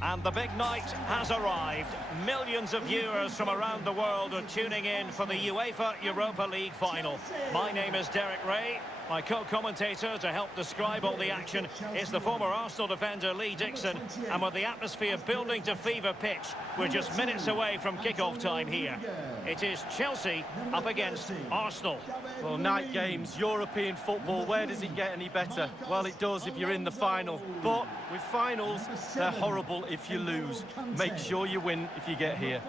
And the big night has arrived. Millions of viewers from around the world are tuning in for the UEFA Europa League final. My name is Derek Ray. My co-commentator to help describe all the action is the former Arsenal defender Lee Dixon. And with the atmosphere building to fever pitch, we're just minutes away from kick-off time here. It is Chelsea up against Arsenal. Well, night games, European football, where does it get any better? Well, it does if you're in the final. But with finals, they're horrible if you lose. Make sure you win if you get here.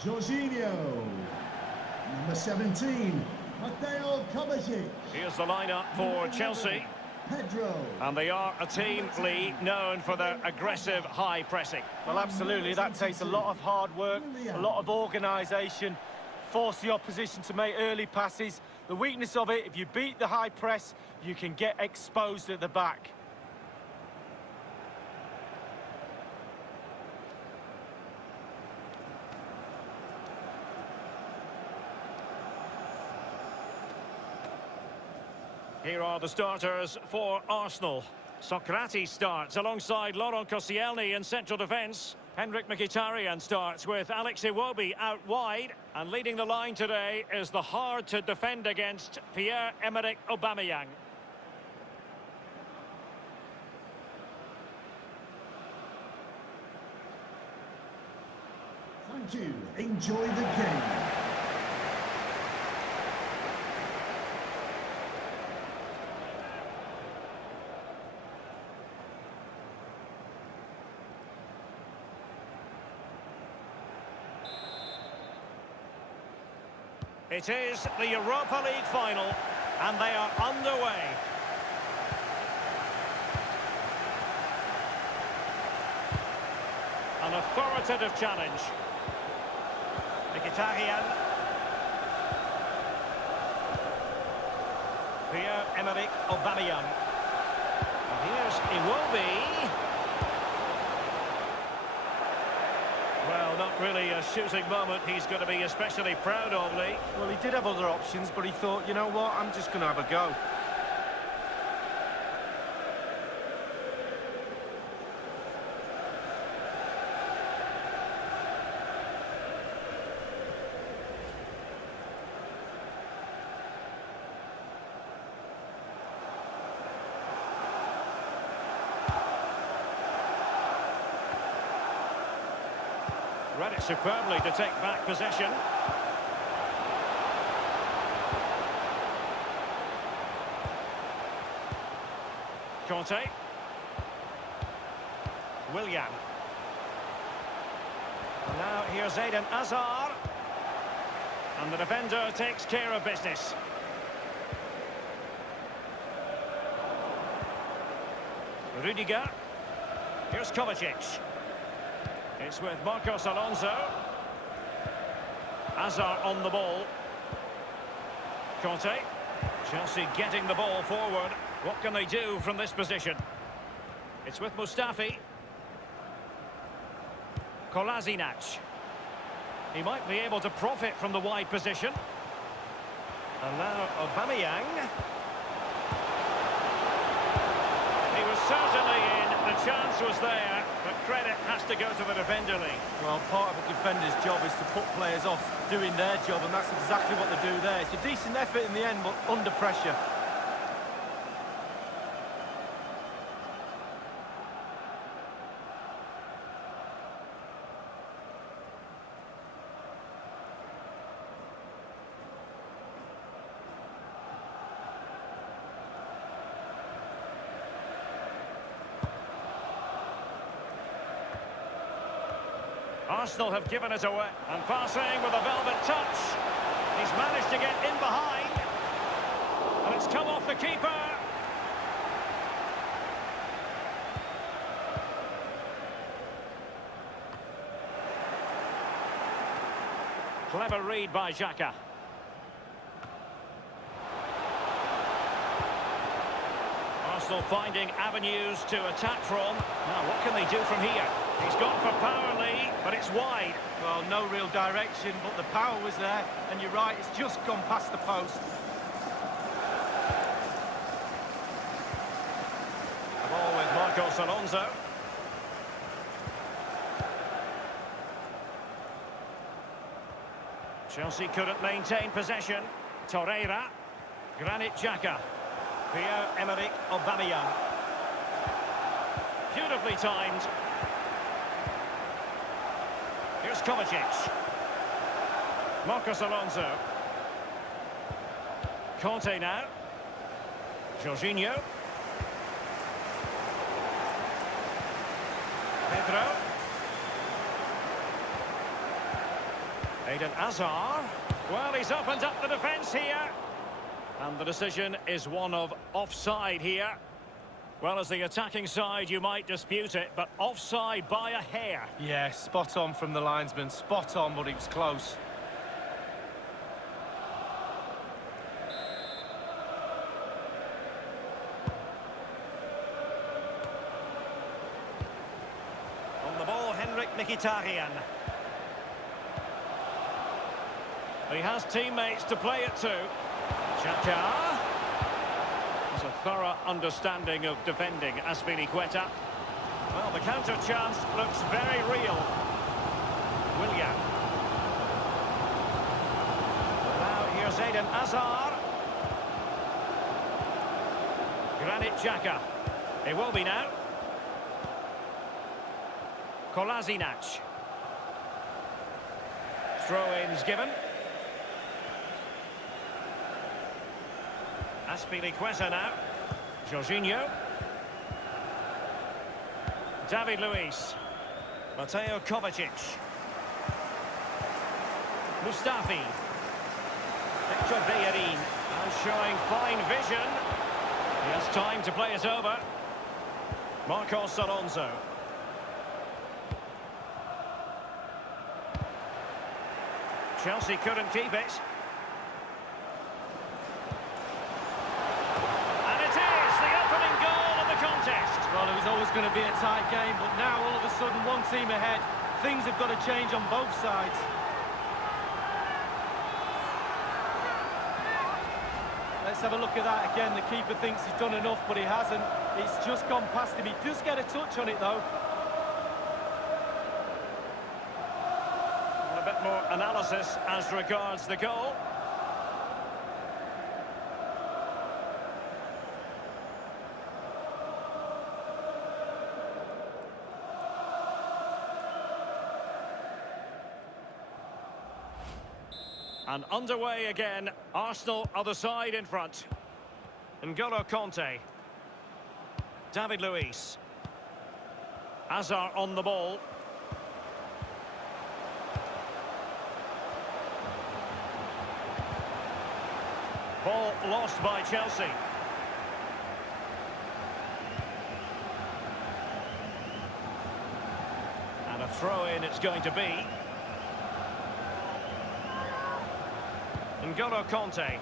Jorginho. Number 17. Here's the lineup for Chelsea. Pedro. And they are a team, Lee, known for their aggressive high pressing. Well, absolutely. That takes a lot of hard work, a lot of organisation, force the opposition to make early passes. The weakness of it, if you beat the high press, you can get exposed at the back. Here are the starters for Arsenal. Socrates starts alongside Laurent Koscielny in central defence. Henrik Mkhitaryan starts with Alex Iwobi out wide. And leading the line today is the hard-to-defend against Pierre-Emerick Aubameyang. Thank you. Enjoy the game. It is the Europa League final, and they are underway. An authoritative challenge. Mkhitaryan. Pierre-Emerick Aubameyang. And here's Iwobi. Well, not really a shooting moment he's going to be especially proud of, Lee. Well, he did have other options, but he thought, you know what, I'm just going to have a go. Read it superbly to take back possession. Conte. Willian. And now here's Eden Hazard. And the defender takes care of business. Rudiger. Here's Kovacic. It's with Marcos Alonso. Hazard on the ball. Conte. Chelsea getting the ball forward. What can they do from this position? It's with Mustafi. Kolasinac. He might be able to profit from the wide position. And now Aubameyang. He was certainly in. The chance was there, but credit has to go to the defender, Lee. Well, part of a defender's job is to put players off doing their job, and that's exactly what they do there. It's a decent effort in the end, but under pressure. Arsenal have given it away, and passing with a velvet touch. He's managed to get in behind, and it's come off the keeper. Clever read by Xhaka. Arsenal finding avenues to attack from. Now, what can they do from here? He's gone for power, Lee, but it's wide. Well, no real direction, but the power was there, and you're right, it's just gone past the post. The ball with Marcos Alonso. Chelsea couldn't maintain possession. Torreira. Granit Xhaka. Pierre-Emerick Aubameyang. Beautifully timed. Here's Kovacic. Marcos Alonso. Conte now. Jorginho. Pedro. Eden Hazard. Well, he's opened up the defence here. And the decision is one of offside here. Well, as the attacking side, you might dispute it, but offside by a hair. Yeah, spot on from the linesman. Spot on, but it was close. On the ball, Henrik Mkhitaryan. He has teammates to play it to. Xhaka has a thorough understanding of defending Azpilicueta. Well, the counter chance looks very real. Willian. Now here's Eden Hazard. Granit Xhaka. It will be now. Kolasinac. Throw-ins given. Azpilicueta now. Jorginho. David Luiz. Mateo Kovacic. Mustafi. Victor Bellerin. And showing fine vision. He has time to play it over. Marcos Alonso. Chelsea couldn't keep it. Well, it was always going to be a tight game, but now all of a sudden one team ahead. Things have got to change on both sides. Let's have a look at that again. The keeper thinks he's done enough, but he hasn't. It's just gone past him. He does get a touch on it, though. And a bit more analysis as regards the goal. And underway again, Arsenal other side in front. N'Golo Conte. David Luiz. Hazard on the ball. Ball lost by Chelsea. And a throw-in it's going to be. N'Golo Conte.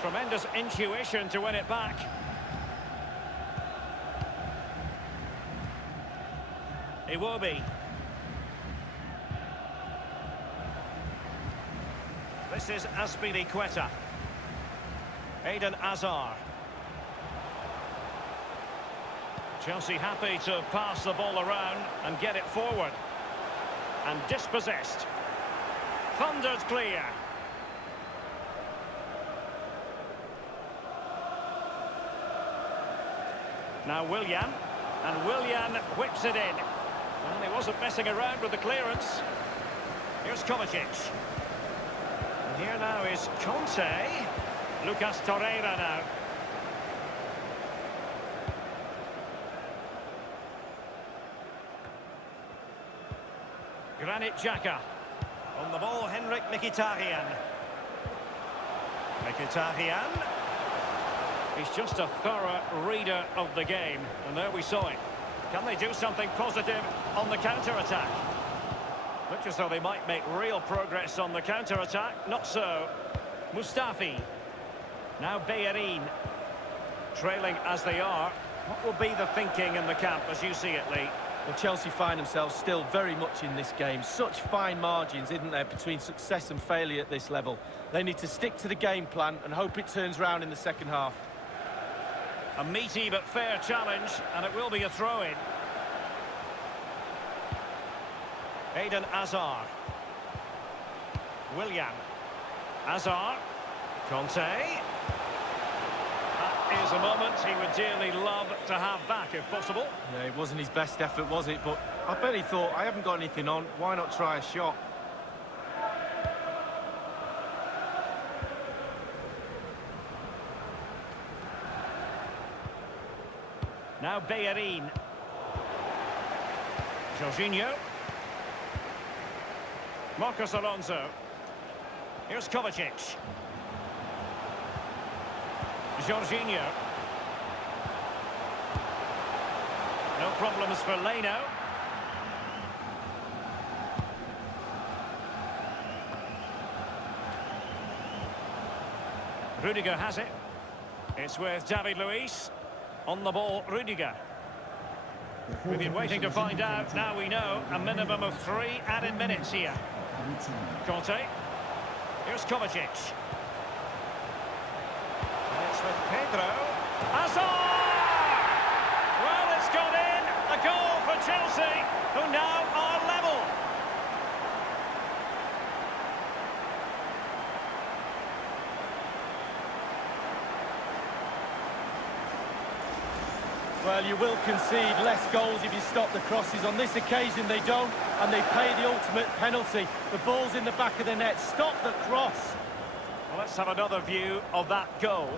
Tremendous intuition to win it back. Iwobi. This is Azpilicueta. Eden Hazard. Chelsea happy to pass the ball around and get it forward. And dispossessed. Thundered clear. Now Willian. And Willian whips it in. And he wasn't messing around with the clearance. Here's Kovacic. And here now is Conte. Lucas Torreira now. Granit Xhaka. On the ball, Henrik Mkhitaryan. Mkhitaryan. He's just a thorough reader of the game. And there we saw it. Can they do something positive on the counter-attack? Looks as though they might make real progress on the counter-attack. Not so. Mustafi. Now Bellerin. Trailing as they are. What will be the thinking in the camp as you see it, Lee? Well, Chelsea find themselves still very much in this game. Such fine margins, isn't there, between success and failure at this level. They need to stick to the game plan and hope it turns round in the second half. A meaty but fair challenge, and it will be a throw-in. Eden Hazard. Willian. Hazard. Conte. That is a moment he would dearly love to have back, if possible. Yeah, it wasn't his best effort, was it? But I bet he thought, I haven't got anything on, why not try a shot? Now Bellerin. Jorginho. Marcos Alonso. Here's Kovacic. Jorginho. No problems for Leno. Rudiger has it. It's with David Luiz. On the ball, Rudiger. We've been waiting to find out. Now we know a minimum of 3 added minutes here. Conte. Here's Kovacic. It's with Pedro. Hazard! Well, it's gone in. A goal for Chelsea, who now are level. Well, you will concede less goals if you stop the crosses. On this occasion, they don't, and they pay the ultimate penalty. The ball's in the back of the net. Stop the cross. Well, let's have another view of that goal.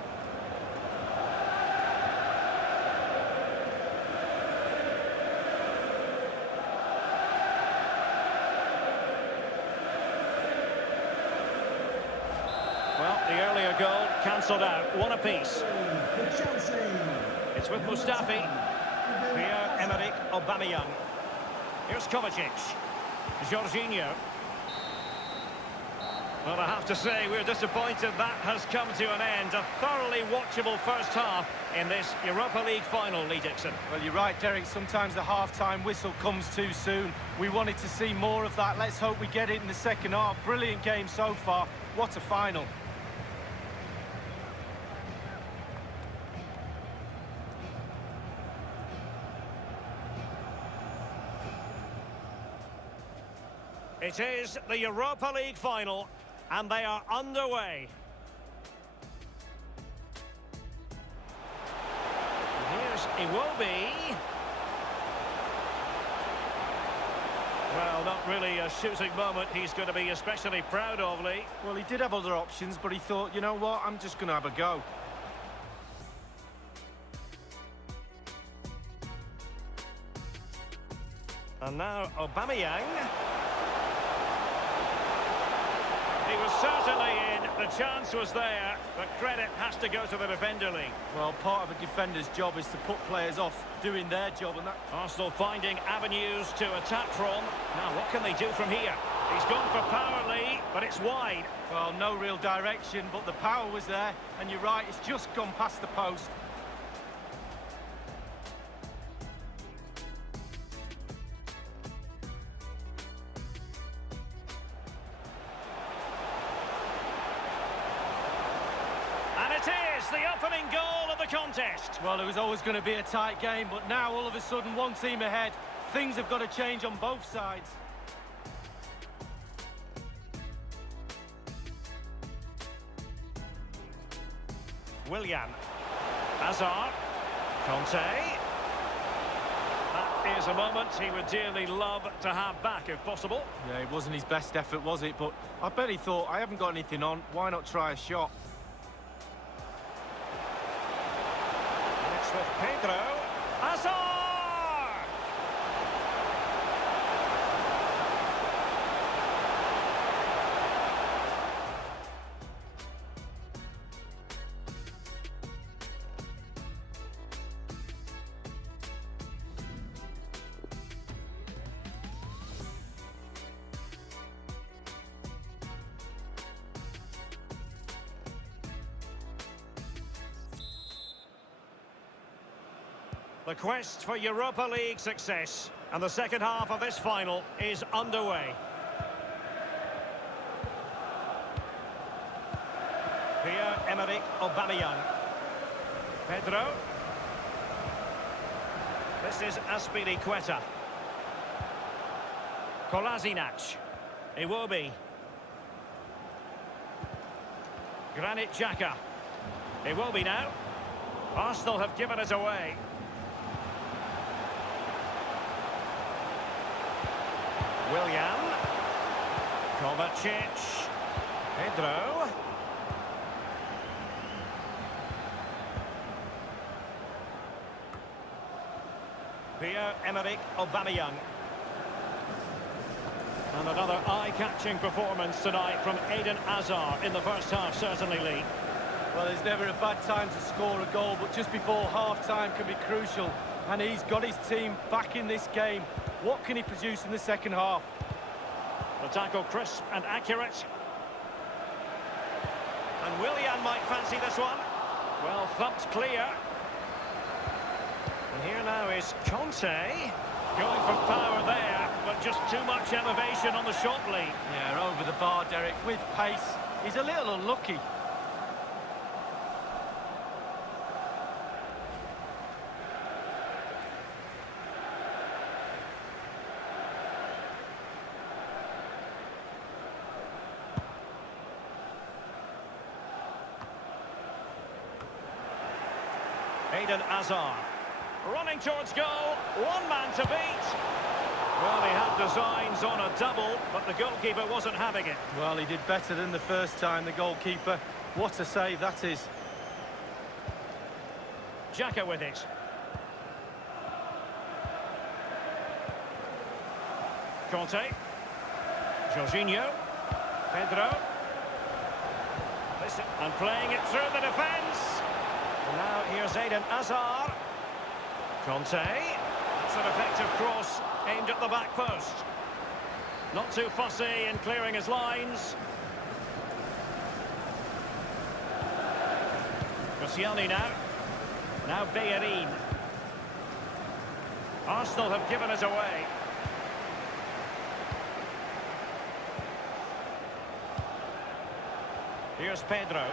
Well, the earlier goal cancelled out. One apiece. For Chelsea. It's with Mustafi. Pierre-Emerick Aubameyang. Here's Kovacic. Jorginho. Well, I have to say, we're disappointed that has come to an end. A thoroughly watchable first half in this Europa League final, Lee Dixon. Well, you're right, Derek. Sometimes the half-time whistle comes too soon. We wanted to see more of that. Let's hope we get it in the second half. Brilliant game so far. What a final. It is the Europa League final, and they are underway. Here's Iwobi. Well, not really a shooting moment he's going to be especially proud of, Lee. Well, he did have other options, but he thought, you know what, I'm just going to have a go. And now Aubameyang. He was certainly in, the chance was there, but credit has to go to the defender, Lee. Well, part of a defender's job is to put players off doing their job, and that... Arsenal finding avenues to attack from. Now, what can they do from here? He's gone for power, Lee, but it's wide. Well, no real direction, but the power was there, and you're right, it's just gone past the post. The opening goal of the contest. Well, it was always going to be a tight game, but now all of a sudden one team ahead. Things have got to change on both sides. Willian. Hazard. Conte. That is a moment he would dearly love to have back, if possible. Yeah, it wasn't his best effort, was it? But I bet he thought, I haven't got anything on, why not try a shot? With Pedro. Hazard! The quest for Europa League success, and the second half of this final is underway. Pierre-Emerick Aubameyang. Pedro. This is Azpilicueta. Kolasinac. Iwobi. Granit Xhaka. Iwobi now. Arsenal have given it away. Willian. Kovacic. Pedro. Pierre-Emerick Aubameyang. And another eye-catching performance tonight from Eden Hazard in the first half, certainly, Lee. Well, there's never a bad time to score a goal, but just before half-time can be crucial. And he's got his team back in this game. What can he produce in the second half? The tackle crisp and accurate. And Willian might fancy this one. Well, thumped clear. And here now is Conte. Going for power there, but just too much elevation on the shot, Lee. Yeah, over the bar, Derek, with pace. He's a little unlucky. Eden Hazard. Running towards goal. One man to beat. Well, he had designs on a double, but the goalkeeper wasn't having it. Well, he did better than the first time, the goalkeeper. What a save that is. Xhaka with it. Conte. Jorginho. Pedro. Listen, and playing it through the defence. And now here's Eden Hazard. Conte. That's an effective cross aimed at the back post. Not too fussy in clearing his lines. Koscielny now. Now Bellerin. Arsenal have given it away. Here's Pedro.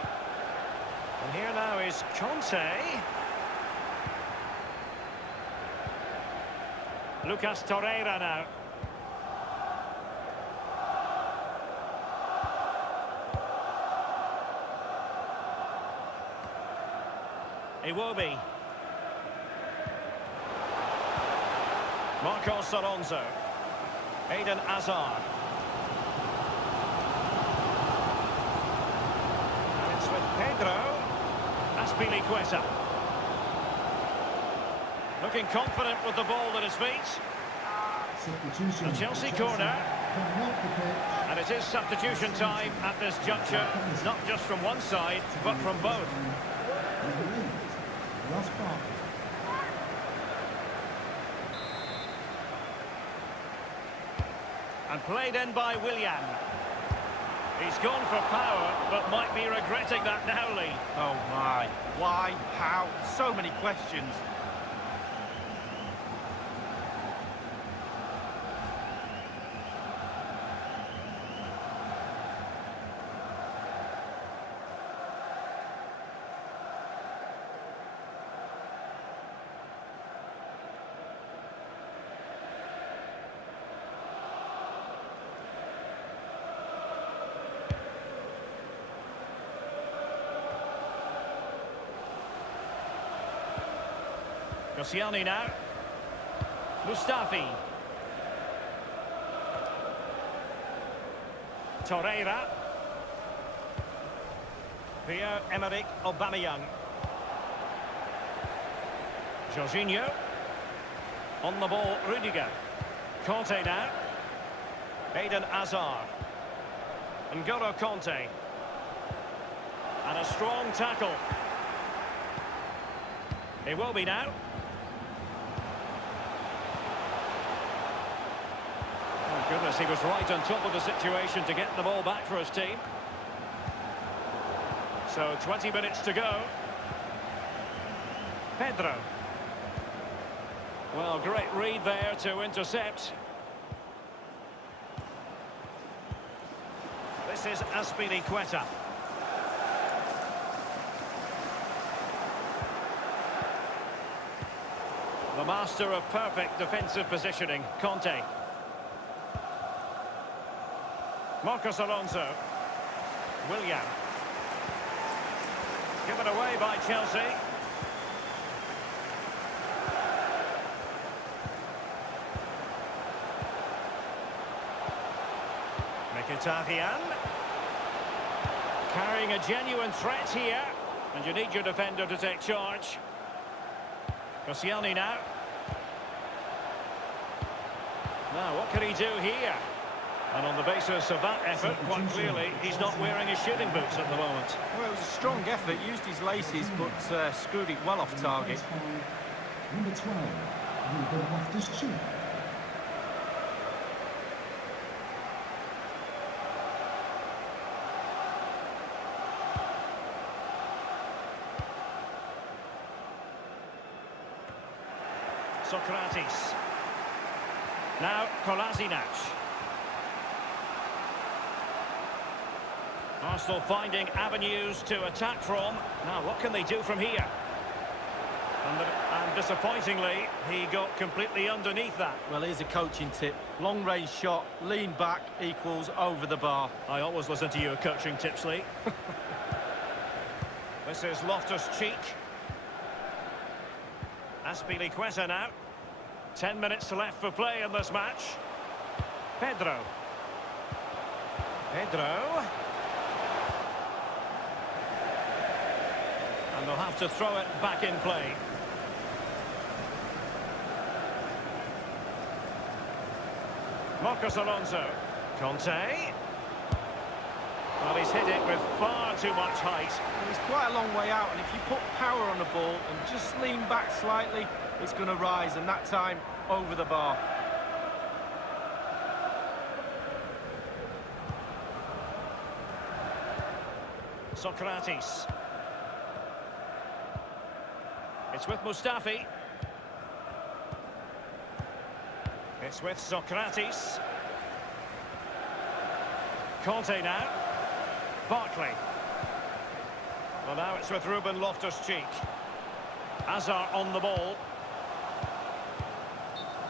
And here now is Conte. Lucas Torreira now. Iwobi. Marcos Alonso. Eden Hazard. And it's with Pedro. Azpilicueta. Looking confident with the ball at his feet. Substitution. The Chelsea corner. Coming off the pitch. And it is substitution time at this juncture, not just from one side, but from both. Last part. And played in by Willian. He's gone for power, but might be regretting that now, Lee. Oh my, why, how, so many questions. Koscielny now. Mustafi. Torreira. Pierre-Emerick Aubameyang. Jorginho. On the ball, Rudiger. Conte now. Eden Hazard. N'Golo Conte. And a strong tackle. Iwobi now. Oh goodness, he was right on top of the situation to get the ball back for his team. So 20 minutes to go. Pedro. Well, great read there to intercept. This is Azpilicueta. The master of perfect defensive positioning, Conte. Marcos Alonso. Willian. Given away by Chelsea. Mkhitaryan. Carrying a genuine threat here. And you need your defender to take charge. Koscielny now. Now, what can he do here? And on the basis of that effort, quite clearly, he's not wearing his shooting boots at the moment. Well, it was a strong effort, used his laces, but screwed it well off target. Number 12, Ruben Loftus-Cheek. Socrates. Now, Kolasinac. Arsenal finding avenues to attack from. Now, what can they do from here? And disappointingly, he got completely underneath that. Well, here's a coaching tip. Long-range shot, lean back equals over the bar. I always listen to your coaching tips, Lee. This is Loftus-Cheek. Azpilicueta now. 10 minutes left for play in this match. Pedro. And they'll have to throw it back in play. Marcos Alonso. Conte. Well, he's hit it with far too much height. He's quite a long way out, and if you put power on the ball and just lean back slightly, it's going to rise, and that time, over the bar. Socrates. It's with Mustafi. It's with Socrates. Conte now. Barkley. Well, now it's with Ruben Loftus-Cheek. Hazard on the ball.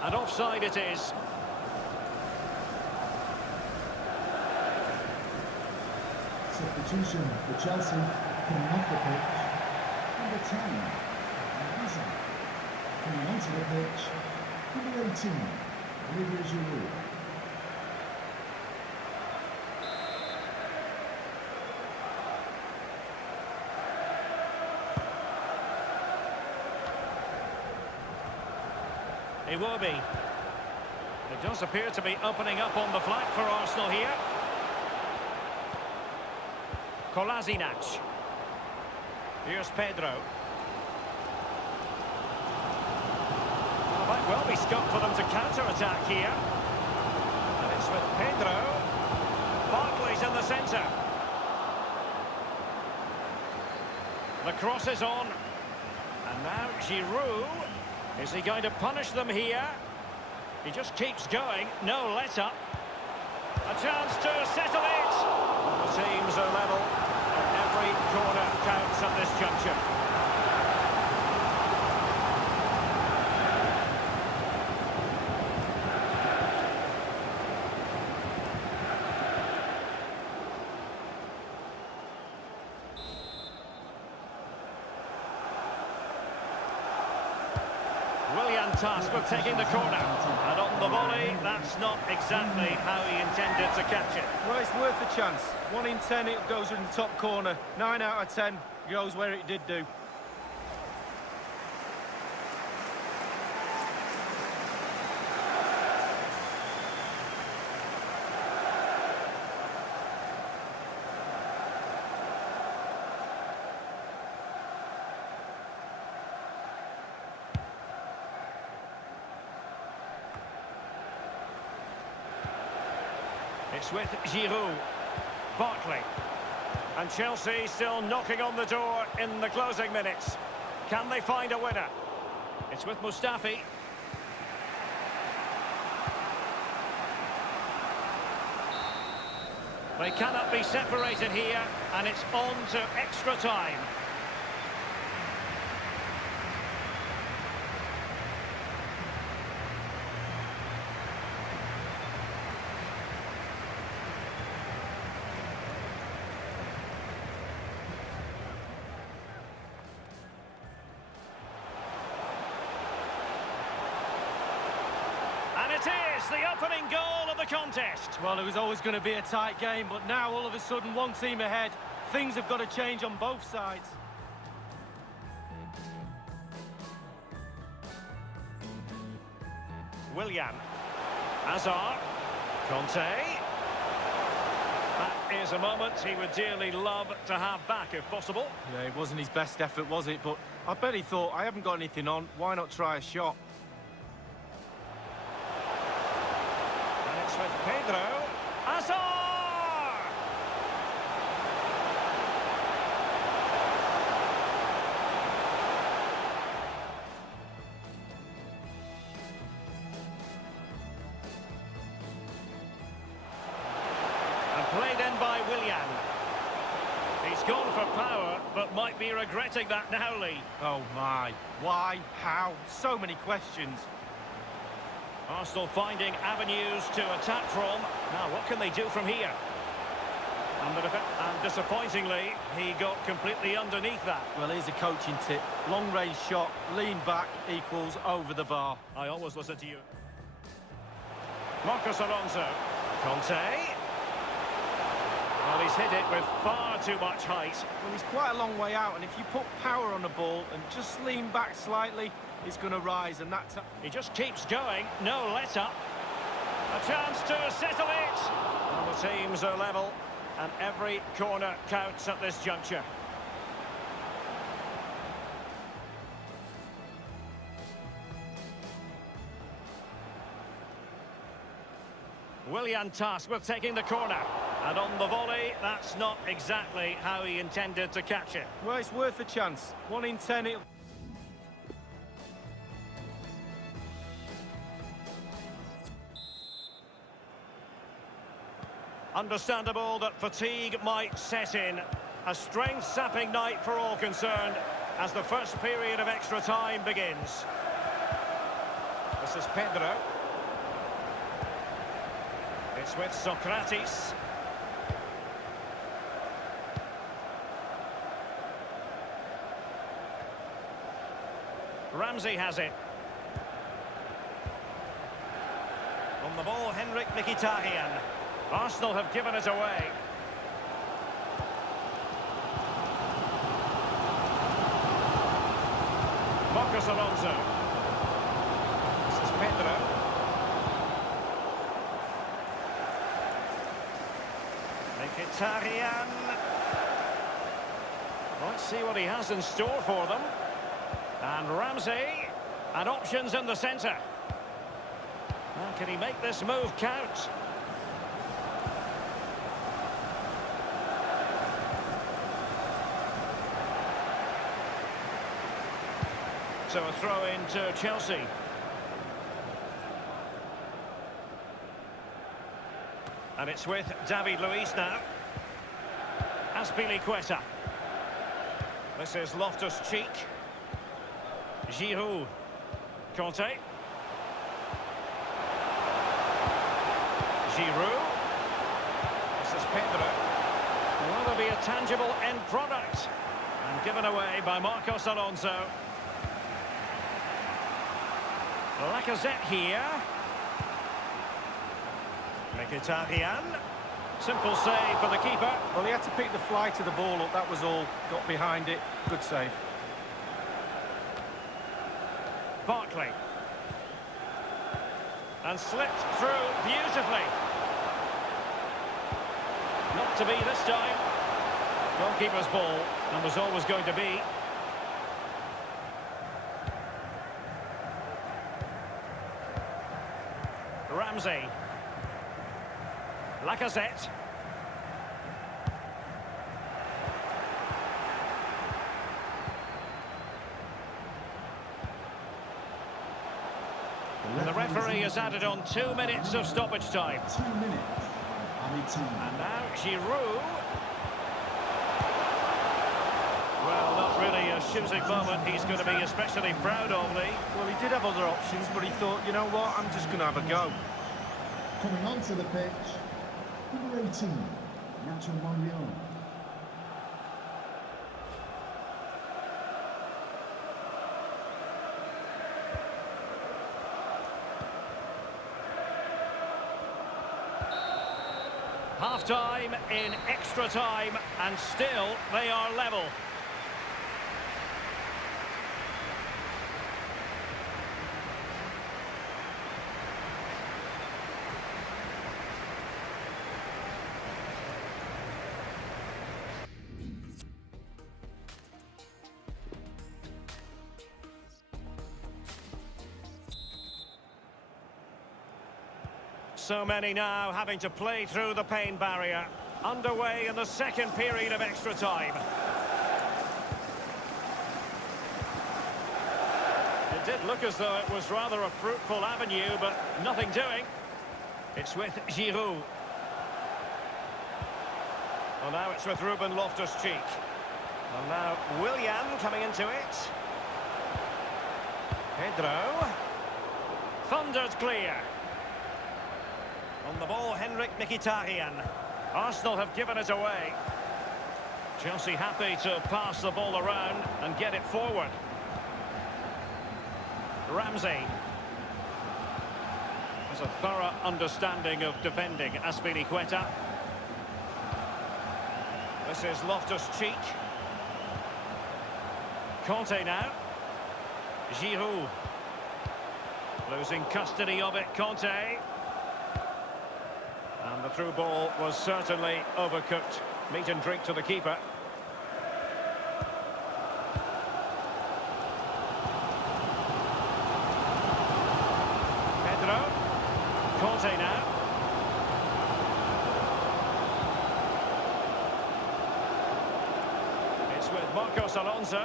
And offside it is. Substitution for Chelsea coming off the pitch. Number 10, Hazard. Coming onto the pitch, number 18, Olivier Giroud. Iwobi. It does appear to be opening up on the flank for Arsenal here. Kolasinac. Here's Pedro. There might well be scope for them to counter-attack here. And it's with Pedro. Barkley's in the centre. The cross is on. And now Giroud. Is he going to punish them here? He just keeps going. No let-up. A chance to settle it. The teams are level. Every corner counts at this juncture. Willian tasked with taking the corner. And on the volley, that's not exactly how he intended to catch it. Well, it's worth a chance. 1 in 10, it goes in the top corner. 9 out of 10 goes where it did do. It's with Giroud. Barkley. And Chelsea still knocking on the door in the closing minutes. Can they find a winner? It's with Mustafi. They cannot be separated here, and it's on to extra time. it is, the opening goal of the contest. Well, it was always going to be a tight game, but now all of a sudden one team ahead. Things have got to change on both sides. Willian. Hazard. Conte. That is a moment he would dearly love to have back, if possible. Yeah, it wasn't his best effort, was it? But I bet he thought, I haven't got anything on, why not try a shot? And it's with Pedro. Hazard! Played in by Willian. He's gone for power, but might be regretting that now, Lee. Oh my, why, how, so many questions. Arsenal finding avenues to attack from. Now, what can they do from here? And disappointingly, he got completely underneath that. Well, here's a coaching tip. Long-range shot, lean back equals over the bar. I always listen to you. Marcos Alonso. Conte. Well, he's hit it with far too much height. Well, he's quite a long way out, and if you put power on the ball and just lean back slightly, it's going to rise, and that's... He just keeps going, no let-up. A chance to settle it. And the teams are level, and every corner counts at this juncture. Willian tasked with taking the corner. And on the volley, that's not exactly how he intended to catch it. Well, it's worth a chance. 1 in 10. Understandable that fatigue might set in. A strength-sapping night for all concerned as the first period of extra time begins. This is Pedro. It's with Socrates. Ramsey has it. On the ball, Henrik Mkhitaryan. Arsenal have given it away. Marcos Alonso. This is Pedro. Mkhitaryan. Let's see what he has in store for them. And Ramsey, and options in the centre. Well, can he make this move count? So a throw in to Chelsea. And it's with David Luiz now. Azpilicueta. This is Loftus-Cheek. Giroud. Conte. Giroud. This is Pedro. Will there be a tangible end product? And given away by Marcos Alonso. Lacazette here. Mkhitaryan. Simple save for the keeper. Well, he had to pick the flight of the ball up, that was all. Got behind it. Good save. Barkley. And slipped through beautifully. Not to be this time. Goalkeeper's ball, and was always going to be. Ramsey. Lacazette. And the referee has added on 2 minutes of stoppage time. 2 minutes. And now Giroud. Well, not really a shooting moment he's going to be especially proud of, Lee. Well, he did have other options, but he thought, you know what, I'm just going to have a go. Coming onto the pitch, number 18, Nacho Monreal. Half-time in extra time, and still they are level. So many now having to play through the pain barrier. Underway in the second period of extra time. It did look as though it was rather a fruitful avenue, but nothing doing. It's with Giroud. Well, now it's with Ruben Loftus-Cheek. And now Willian coming into it. Pedro. Thundered clear. On the ball, Henrik Mkhitaryan. Arsenal have given it away. Chelsea happy to pass the ball around and get it forward. Ramsey. Has a thorough understanding of defending, Azpilicueta. This is Loftus-Cheek. Conte now. Giroud. Losing custody of it, Conte. And the through ball was certainly overcooked. Meat and drink to the keeper. Pedro. Conte now. It's with Marcos Alonso.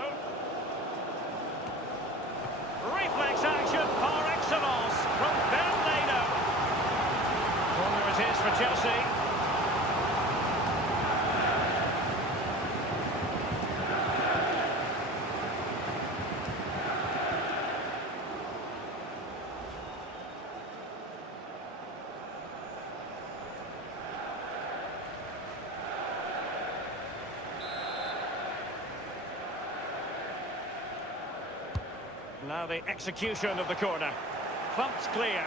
Reflex action par excellence from Bernardo. Corner it is for Chelsea. Now the execution of the corner. Thumped clear.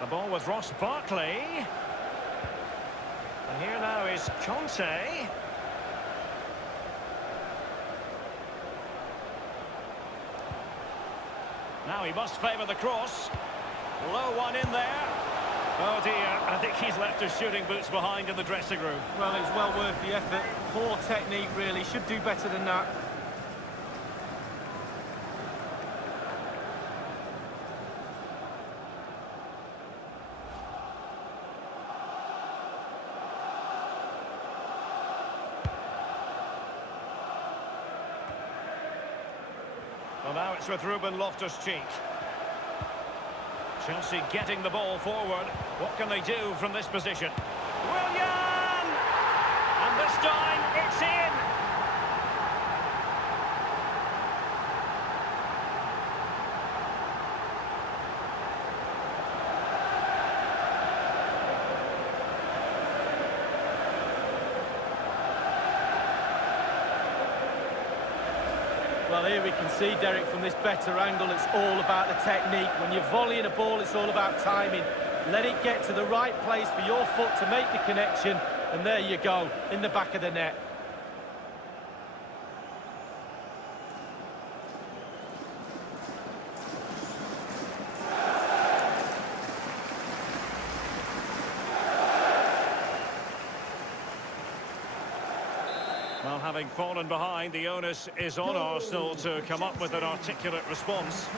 The ball with Ross Barkley. And here now is Conte. Now he must favour the cross. Low one in there. Oh dear, I think he's left his shooting boots behind in the dressing room. Well, it was well worth the effort. Poor technique, really. Should do better than that. Well, now it's with Ruben Loftus-Cheek. Chelsea getting the ball forward. What can they do from this position? Willian! And this time, it's in! Well, here we can see, Derek, from this better angle, it's all about the technique. When you're volleying a ball, it's all about timing. Let it get to the right place for your foot to make the connection, and there you go, in the back of the net. Well, having fallen behind, the onus is on Arsenal to come up with an articulate response.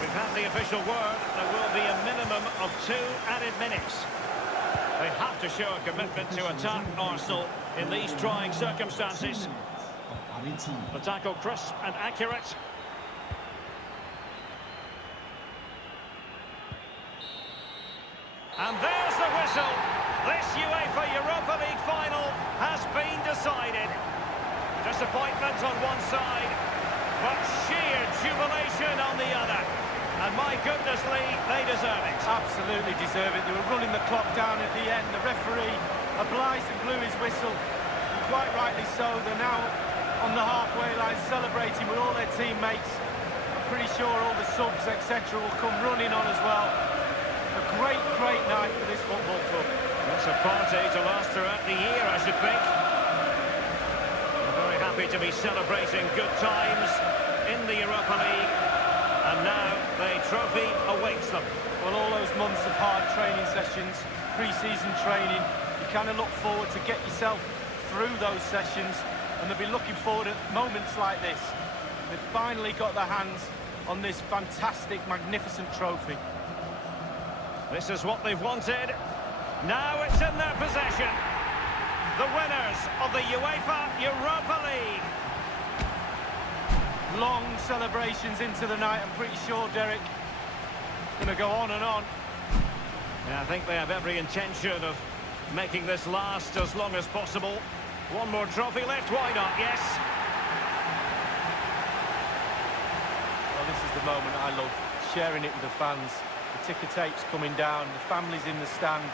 We've had the official word. There will be a minimum of 2 added minutes. They have to show a commitment to attack Arsenal in these trying circumstances. The tackle crisp and accurate. And there's the whistle. This UEFA Europa League final has been decided. Disappointment on one side, but sheer jubilation on the other. And my goodness, Lee, they deserve it. Absolutely deserve it. They were running the clock down at the end. The referee obliged and blew his whistle. And quite rightly so. They're now on the halfway line celebrating with all their teammates. I'm pretty sure all the subs, etc. will come running on as well. A great, great night for this football club. It's a party to last throughout the year, I should think. They're very happy to be celebrating good times in the Europa League. And now the trophy awaits them. Well, all those months of hard training sessions, pre-season training, you kind of look forward to get yourself through those sessions, and they'll be looking forward at moments like this. They've finally got their hands on this fantastic, magnificent trophy. This is what they've wanted. Now it's in their possession. The winners of the UEFA Europa League. Long celebrations into the night, I'm pretty sure, Derek. It's going to go on and on. Yeah, I think they have every intention of making this last as long as possible. One more trophy left, why not? Yes. Well, this is the moment I love, sharing it with the fans. The ticker tape's coming down, the families in the stand,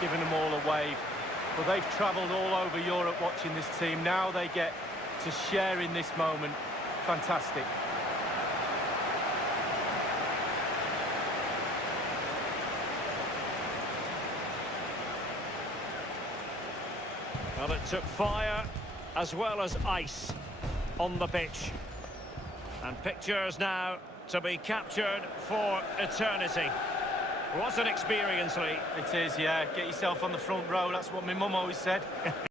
giving them all a wave. But they've travelled all over Europe watching this team. Now they get to share in this moment. Fantastic. Well, it took fire as well as ice on the pitch. And pictures now to be captured for eternity. What an experience, Lee. It is, yeah. Get yourself on the front row. That's what my mum always said.